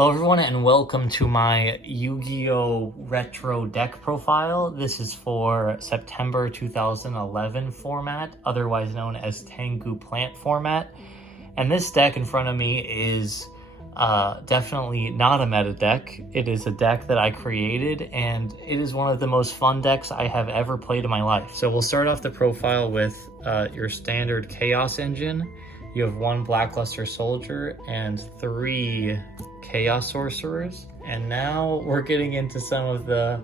Hello everyone and welcome to my Yu-Gi-Oh! Retro deck profile. This is for September 2011 format, otherwise known as Tengu Plant format. And this deck in front of me is definitely not a meta deck. It is a deck that I created and it is one of the most fun decks I have ever played in my life. So we'll start off the profile with your standard Chaos Engine. You have 1 Blackluster Soldier and 3 Chaos Sorcerers. And now we're getting into some of the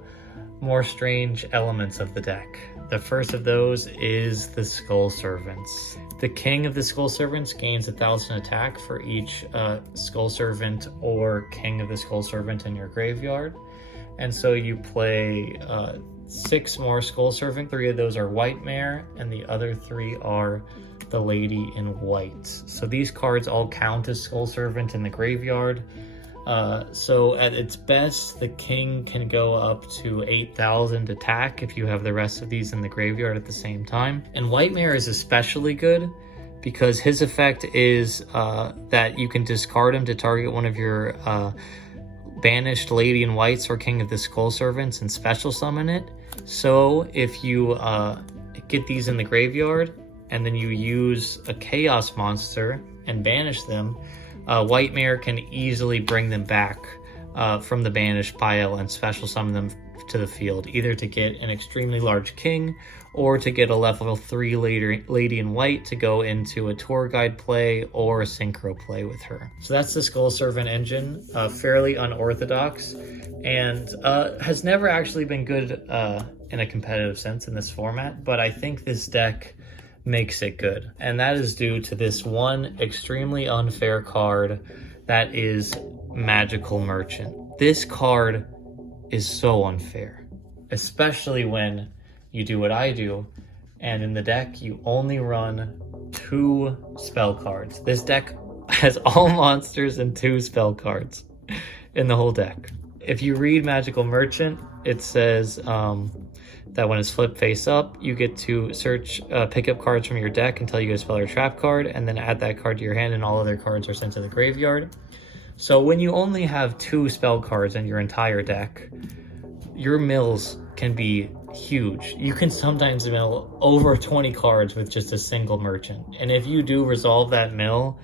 more strange elements of the deck. The first of those is the Skull Servants. The King of the Skull Servants gains 1,000 attack for each Skull Servant or King of the Skull Servant in your graveyard. And so you play 6 more Skull Servant. 3 of those are Wightmare, and the other 3 are the Lady in White. So these cards all count as Skull Servant in the graveyard. So at its best, the King can go up to 8,000 attack if you have the rest of these in the graveyard at the same time. And Wightmare is especially good because his effect is that you can discard him to target one of your banished Lady in Whites or King of the Skull Servants and special summon it. So if you get these in the graveyard and then you use a Chaos monster and banish them, Wightmare can easily bring them back from the banished pile and special summon them to the field, either to get an extremely large king or to get a level 3 Lady in White to go into a tour guide play or a synchro play with her. So that's the Skull Servant engine, fairly unorthodox, and has never actually been good in a competitive sense in this format, but I think this deck makes it good. And that is due to this one extremely unfair card that is Magical Merchant. This card is so unfair, especially when you do what I do, and in the deck you only run 2 spell cards. This deck has all monsters and 2 spell cards in the whole deck. If you read Magical Merchant, it says that when it's flipped face up, you get to pick up cards from your deck until you get a spell or trap card, and then add that card to your hand, and all other cards are sent to the graveyard. So when you only have 2 spell cards in your entire deck, your mills can be huge. You can sometimes mill over 20 cards with just a single merchant. And if you do resolve that mill,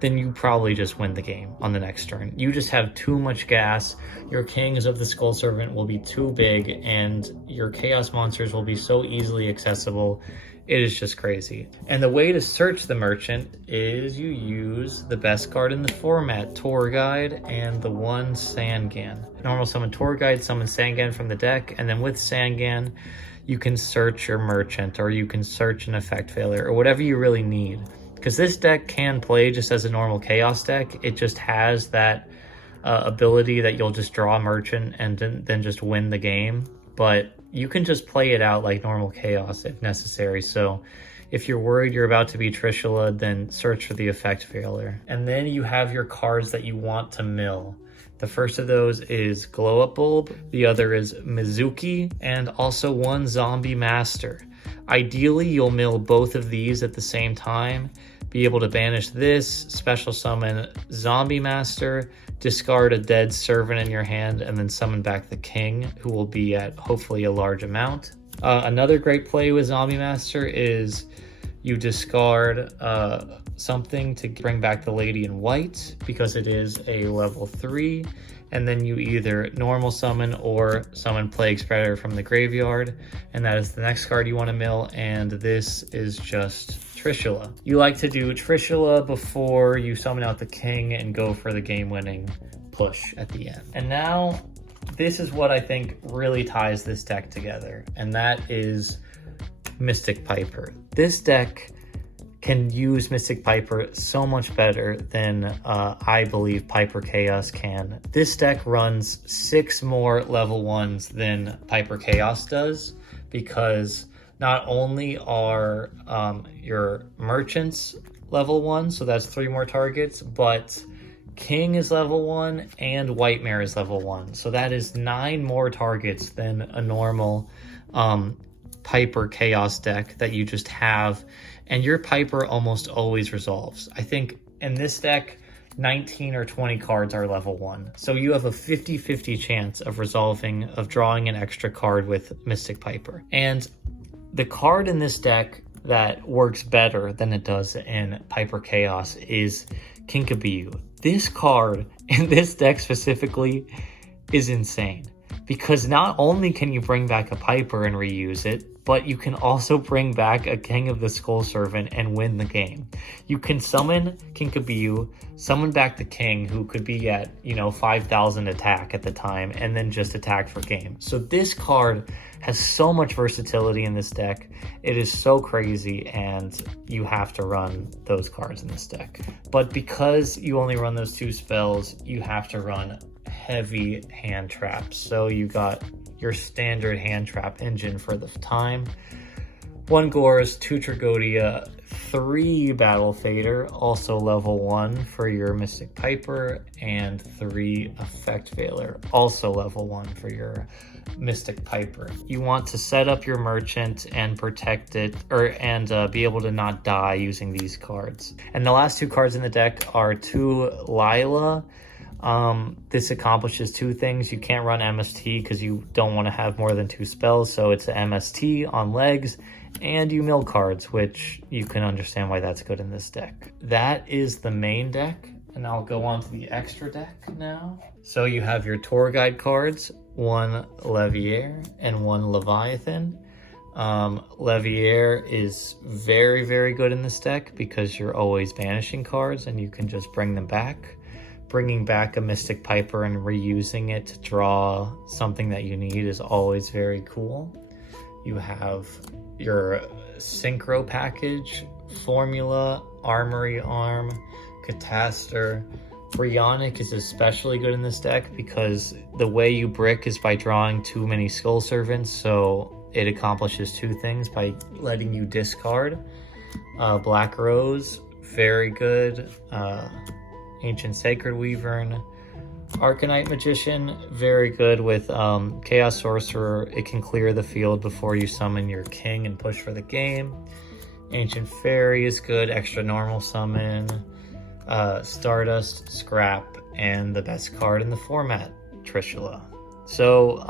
then you probably just win the game on the next turn. You just have too much gas. Your Kings of the Skull Servant will be too big, and your Chaos monsters will be so easily accessible. It is just crazy. And the way to search the merchant is you use the best card in the format, Tour Guide, and the 1 Sangan. Normal summon Tour Guide, summon Sangan from the deck, and then with Sangan, you can search your merchant, or you can search an effect failure, or whatever you really need. Because this deck can play just as a normal Chaos deck. It just has that ability that you'll just draw a merchant and then just win the game. But you can just play it out like normal Chaos if necessary. So if you're worried you're about to be Trishula, then search for the effect failure. And then you have your cards that you want to mill. The first of those is Glow Up Bulb. The other is Mezuki, and also 1 Zombie Master. Ideally, you'll mill both of these at the same time, be able to banish this, special summon Zombie Master, discard a dead servant in your hand, and then summon back the king, who will be at hopefully a large amount. Another great play with Zombie Master is you discard something to bring back the Lady in White, because it is a level 3, and then you either normal summon or summon Plaguespreader from the graveyard, and that is the next card you want to mill, and this is just Trishula. You like to do Trishula before you summon out the king and go for the game-winning push at the end. And now, this is what I think really ties this deck together, and that is Mystic Piper. This deck can use Mystic Piper so much better than I believe Piper Chaos can. This deck runs 6 more level 1s than Piper Chaos does, because not only are your merchants level 1, so that's 3 more targets, but King is level 1 and Wightmare is level 1. So that is 9 more targets than a normal Piper Chaos deck that you just have, and your Piper almost always resolves. I think in this deck, 19 or 20 cards are level 1. So you have a 50-50 chance of drawing an extra card with Mystic Piper. And the card in this deck that works better than it does in Piper Chaos is Kinka Byo. This card in this deck specifically is insane, because not only can you bring back a Piper and reuse it, but you can also bring back a King of the Skull Servant and win the game. You can summon Kinka Byo, summon back the King, who could be at, 5,000 attack at the time, and then just attack for game. So this card has so much versatility in this deck. It is so crazy, and you have to run those cards in this deck. But because you only run those 2 spells, you have to run heavy hand traps. So you got your standard hand trap engine for the time. 1 Gorz, 2 Tragodiea, 3 Battle Fader, also level 1 for your Mystic Piper, and 3 Effect Veiler, also level 1 for your Mystic Piper. You want to set up your merchant and protect it, and be able to not die using these cards. And the last 2 cards in the deck are 2 Lyla. This accomplishes 2 things. You can't run MST because you don't want to have more than 2 spells, so it's an MST on legs, and you mill cards, which you can understand why that's good in this deck. That is the main deck, and I'll go on to the extra deck now. So you have your tour guide cards, 1 levier and 1 leviathan. Levier is very, very good in this deck because you're always banishing cards and you can just bring them back. Bringing back a Mystic Piper and reusing it to draw something that you need is always very cool. You have your Synchro package, Formula, Armory Arm, Catastor. Brionic is especially good in this deck because the way you brick is by drawing too many Skull Servants, so it accomplishes 2 things by letting you discard. Black Rose, very good. Ancient Sacred Wyvern. Arcanite Magician, very good with Chaos Sorcerer. It can clear the field before you summon your king and push for the game. Ancient Fairy is good, extra normal summon. Stardust, Scrap, and the best card in the format, Trishula. So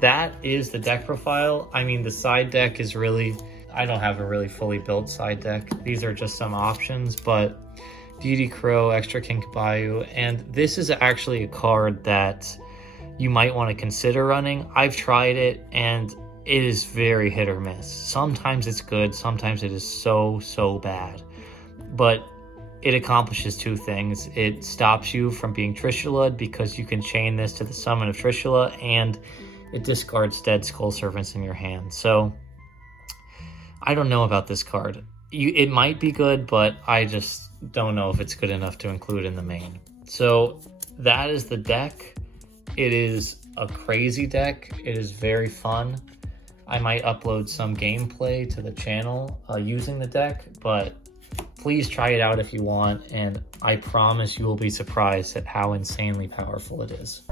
that is the deck profile. I mean, the side deck is really, I don't have a really fully built side deck. These are just some options, but Beauty Crow, extra Kinka Byo, and this is actually a card that you might want to consider running. I've tried it, and it is very hit or miss. Sometimes it's good, sometimes it is so bad. But it accomplishes 2 things. It stops you from being Trishula'd because you can chain this to the summon of Trishula, and it discards dead Skull Servants in your hand. So, I don't know about this card. It might be good, but I just don't know if it's good enough to include in the main. So that is the deck. It is a crazy deck. It is very fun. I might upload some gameplay to the channel using the deck, but please try it out if you want, and I promise you will be surprised at how insanely powerful it is.